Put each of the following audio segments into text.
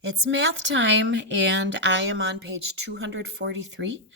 It's math time, and I am on page 243,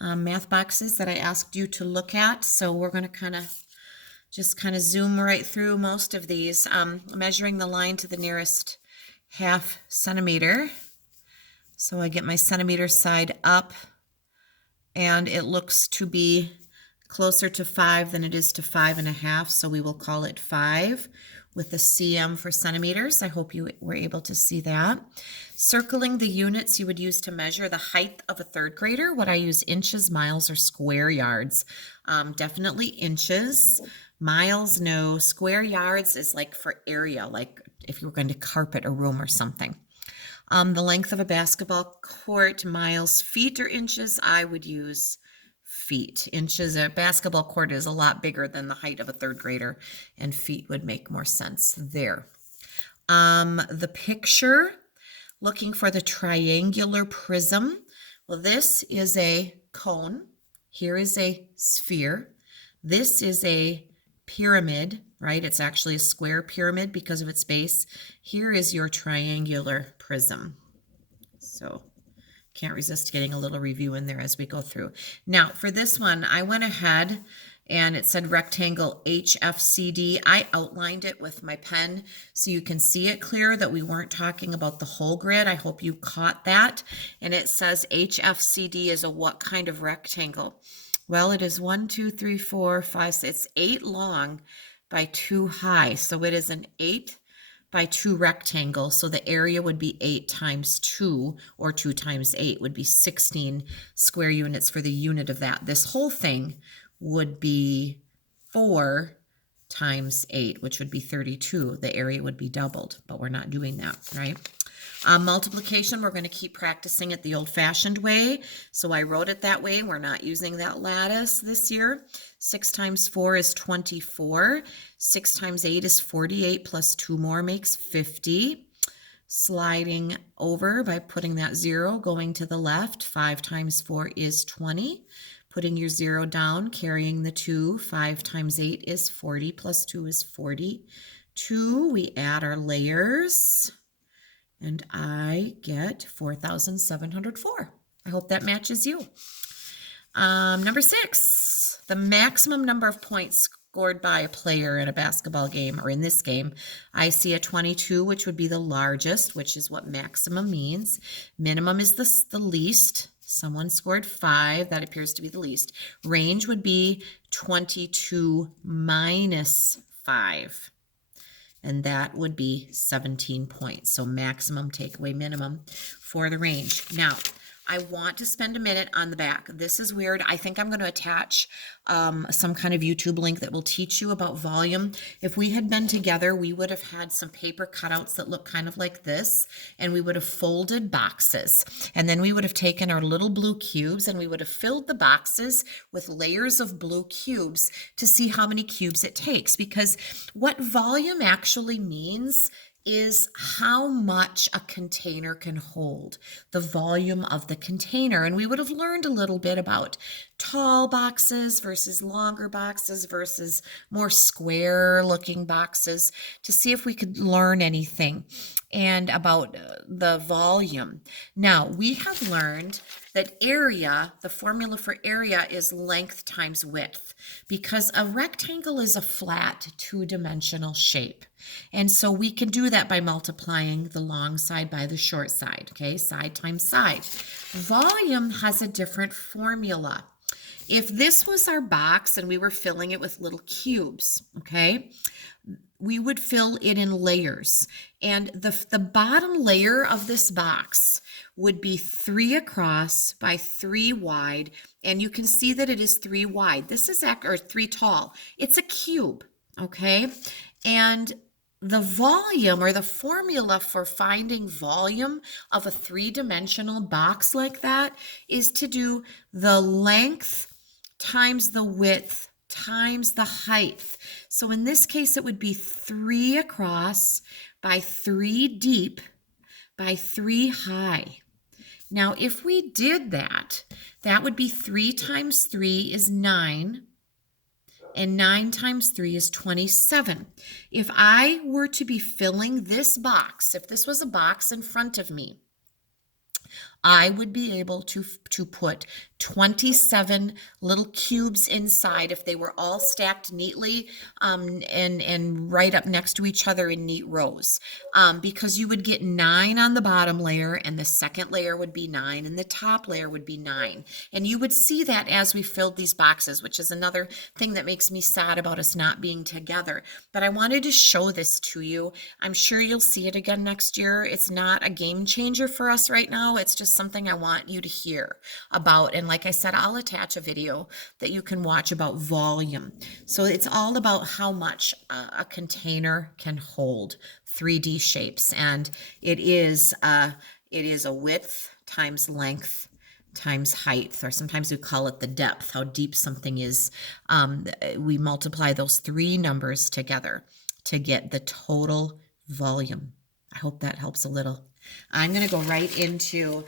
math boxes that I asked you to look at. So we're going to kind of zoom right through most of these, measuring the line to the nearest half centimeter. So I get my centimeter side up, and it looks to be closer to 5 than it is to 5.5, so we will call it 5 with the cm for centimeters. I hope you were able to see that. Circling the units you would use to measure the height of a third grader. Would I use inches, miles, or square yards? Definitely inches. Miles, no. Square yards is like for area, like if you were going to carpet a room or something. The length of a basketball court, miles, feet, or inches, I would use feet. Inches, a basketball court is a lot bigger than the height of a third grader, and feet would make more sense there. The picture, looking for the triangular prism. Well, this is a cone. Here is a sphere. This is a pyramid, right? It's actually a square pyramid because of its base. Here is your triangular prism. So can't resist getting a little review in there as we go through. Now, for this one, I went ahead and it said rectangle HFCD. I outlined it with my pen so you can see it clear that we weren't talking about the whole grid. I hope you caught that. And it says HFCD is a what kind of rectangle? Well, it is 1, 2, 3, 4, 5, 6. It's 8 long by 2 high. So it is an 8 by 2 rectangle. So the area would be 8 times 2, or 2 times 8 would be 16 square units for the unit of that. This whole thing would be 4 times 8, which would be 32. The area would be doubled, but we're not doing that, right? Multiplication, we're going to keep practicing it the old-fashioned way. So I wrote it that way. We're not using that lattice this year. 6 times 4 is 24. 6 times 8 is 48, plus 2 more makes 50. Sliding over by putting that 0 going to the left. 5 times 4 is 20. Putting your 0 down, carrying the 2. 5 times 8 is 40, plus 2 is 42. We add our layers, and I get 4,704. I hope that matches you. Number 6, the maximum number of points scored by a player in a basketball game, or in this game. I see a 22, which would be the largest, which is what maximum means. Minimum is the least. Someone scored 5. That appears to be the least. Range would be 22 minus 5. And that would be 17 points. So maximum take away minimum for the range. Now, I want to spend a minute on the back. This is weird. I think I'm going to attach some kind of YouTube link that will teach you about volume. If we had been together, we would have had some paper cutouts that look kind of like this, and we would have folded boxes. And then we would have taken our little blue cubes and we would have filled the boxes with layers of blue cubes to see how many cubes it takes. Because what volume actually means is how much a container can hold, the volume of the container. And we would have learned a little bit about tall boxes versus longer boxes versus more square looking boxes to see if we could learn anything and about the volume. Now, we have learned that area, the formula for area is length times width, because a rectangle is a flat two-dimensional shape. And so we can do that by multiplying the long side by the short side, okay? Side times side. Volume has a different formula. If this was our box and we were filling it with little cubes, okay, we would fill it in layers. And the bottom layer of this box would be 3 across by 3 wide. And you can see that it is 3 wide. This is, or 3 tall. It's a cube, okay? And the volume, or the formula for finding volume of a 3-dimensional box like that, is to do the length times the width times the height. So in this case, it would be 3 across by 3 deep by 3 high. Now, if we did that, that would be 3 times 3 is 9. And 9 times 3 is 27. If I were to be filling this box, if this was a box in front of me, I would be able to put 27 little cubes inside if they were all stacked neatly and right up next to each other in neat rows, because you would get 9 on the bottom layer, and the second layer would be 9, and the top layer would be 9. And you would see that as we filled these boxes, which is another thing that makes me sad about us not being together. But I wanted to show this to you. I'm sure you'll see it again next year. It's not a game changer for us right now. It's just something I want you to hear about. And like I said, I'll attach a video that you can watch about volume. So it's all about how much a container can hold 3D shapes. And it is a width times length times height, or sometimes we call it the depth, how deep something is. We multiply those 3 numbers together to get the total volume. I hope that helps a little. I'm going to go right into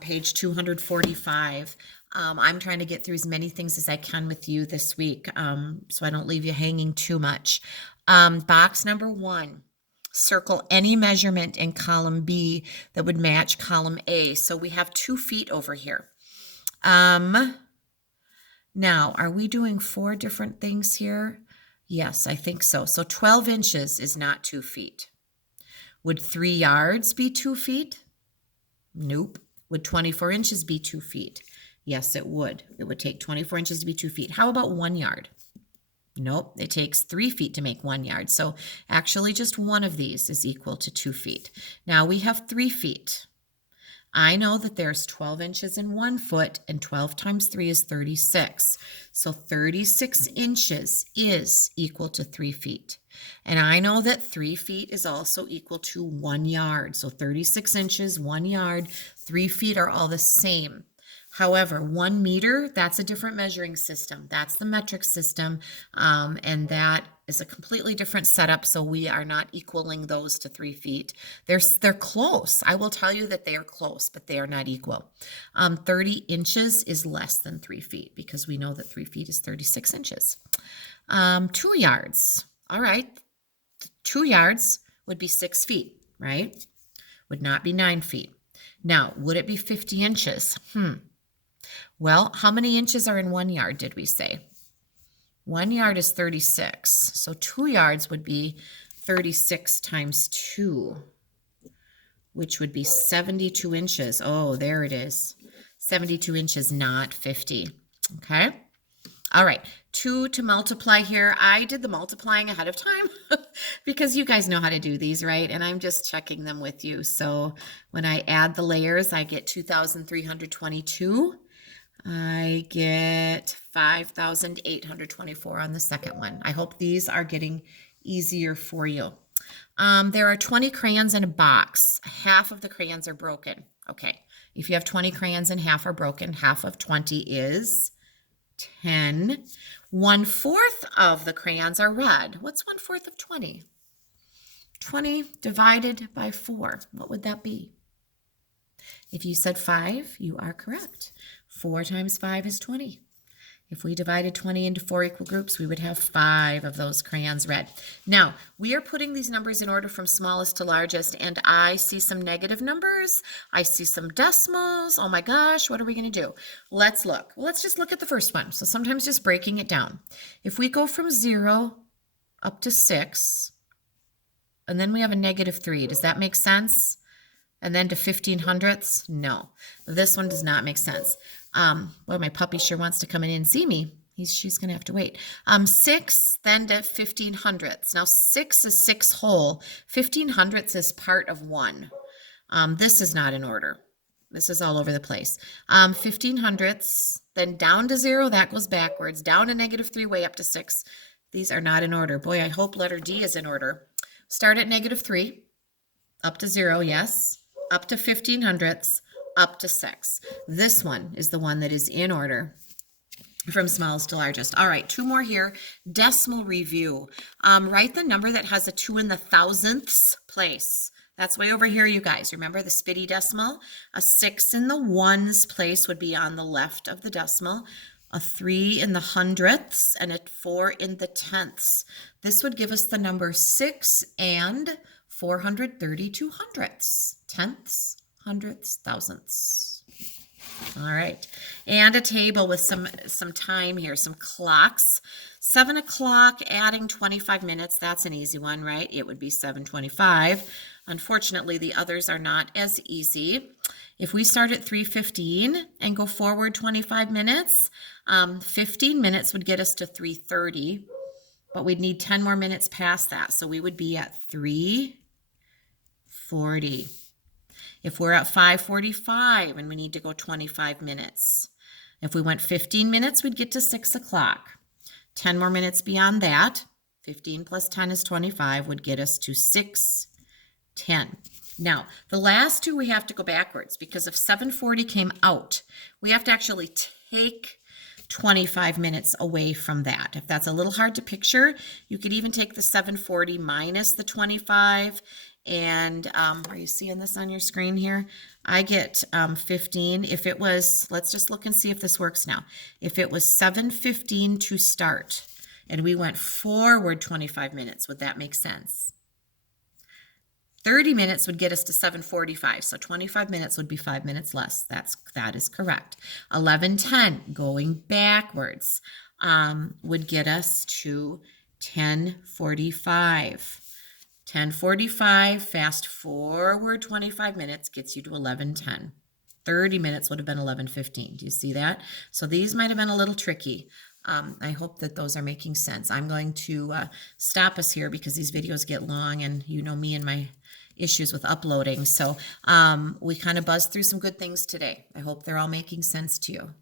page 245. I'm trying to get through as many things as I can with you this week, so I don't leave you hanging too much. Box number 1. Circle any measurement in column B that would match column A. So we have 2 feet over here. Now, are we doing 4 different things here? Yes, I think so. So 12 inches is not 2 feet. Would 3 yards be 2 feet? Nope. Would 24 inches be 2 feet? Yes, it would. It would take 24 inches to be 2 feet. How about 1 yard? Nope, it takes 3 feet to make 1 yard. So actually just one of these is equal to 2 feet. Now we have 3 feet. I know that there's 12 inches in 1 foot, and 12 times 3 is 36. So 36 inches is equal to 3 feet. And I know that 3 feet is also equal to 1 yard. So 36 inches, 1 yard, 3 feet are all the same. However, 1 meter, that's a different measuring system. That's the metric system, and that is a completely different setup, so we are not equaling those to 3 feet. They're close. I will tell you that they are close, but they are not equal. 30 inches is less than 3 feet, because we know that 3 feet is 36 inches. 2 yards. All right. 2 yards would be 6 feet, right? Would not be 9 feet. Now, would it be 50 inches? Well, how many inches are in 1 yard, did we say? 1 yard is 36. So 2 yards would be 36 times 2, which would be 72 inches. Oh, there it is. 72 inches, not 50. Okay. All right. 2 to multiply here. I did the multiplying ahead of time because you guys know how to do these, right? And I'm just checking them with you. So when I add the layers, I get 2,322. I get 5,824 on the second one. I hope these are getting easier for you. There are 20 crayons in a box. Half of the crayons are broken. Okay, if you have 20 crayons and half are broken, half of 20 is 10. 1/4 of the crayons are red. What's 1/4 of 20? 20 divided by 4. What would that be? If you said 5, you are correct. 4 times 5 is 20. If we divided 20 into 4 equal groups, we would have 5 of those crayons red. Now, we are putting these numbers in order from smallest to largest, and I see some negative numbers. I see some decimals. Oh my gosh, what are we going to do? Let's look. Well, let's just look at the first one. So sometimes just breaking it down. If we go from 0 up to 6, and then we have a -3, does that make sense? And then to 1500ths? No, this one does not make sense. Well, my puppy sure wants to come in and see me. She's going to have to wait. 6, then to 1500ths. Now 6 is 6 whole. 1500ths is part of 1. This is not in order. This is all over the place. 1500ths, then down to 0, that goes backwards. Down to -3, way up to 6. These are not in order. Boy, I hope letter D is in order. Start at -3, up to 0, yes. Up to 1500ths, up to 6. This one is the one that is in order from smallest to largest. All right, 2 more here. Decimal review. Write the number that has a 2 in the thousandths place. That's way over here, you guys. Remember the spitty decimal? A 6 in the ones place would be on the left of the decimal. a 3 in the hundredths, and a 4 in the tenths. This would give us the number 6 and 432 hundredths, tenths, hundredths, thousandths. All right, and a table with some time here, some clocks. 7 o'clock adding 25 minutes, that's an easy one, right? It would be 7:25. Unfortunately, the others are not as easy. If we start at 3:15 and go forward 25 minutes, 15 minutes would get us to 3:30, but we'd need 10 more minutes past that, so we would be at 3:40. If we're at 5:45 and we need to go 25 minutes, if we went 15 minutes, we'd get to 6 o'clock. 10 more minutes beyond that, 15 plus 10 is 25, would get us to 6:10. Now, the last two we have to go backwards because if 7:40 came out, we have to actually take 25 minutes away from that. If that's a little hard to picture, you could even take the 7:40 minus the 25. And are you seeing this on your screen here? I get 15. If it was, let's just look and see if this works now. If it was 7:15 to start and we went forward 25 minutes, would that make sense? 30 minutes would get us to 7:45, so 25 minutes would be 5 minutes less. That is correct. 11:10, going backwards, would get us to 10:45. 10:45, fast forward 25 minutes, gets you to 11:10. 30 minutes would have been 11:15. Do you see that? So these might have been a little tricky. I hope that those are making sense. I'm going to stop us here because these videos get long, and you know me and my issues with uploading. So we kind of buzzed through some good things today. I hope they're all making sense to you.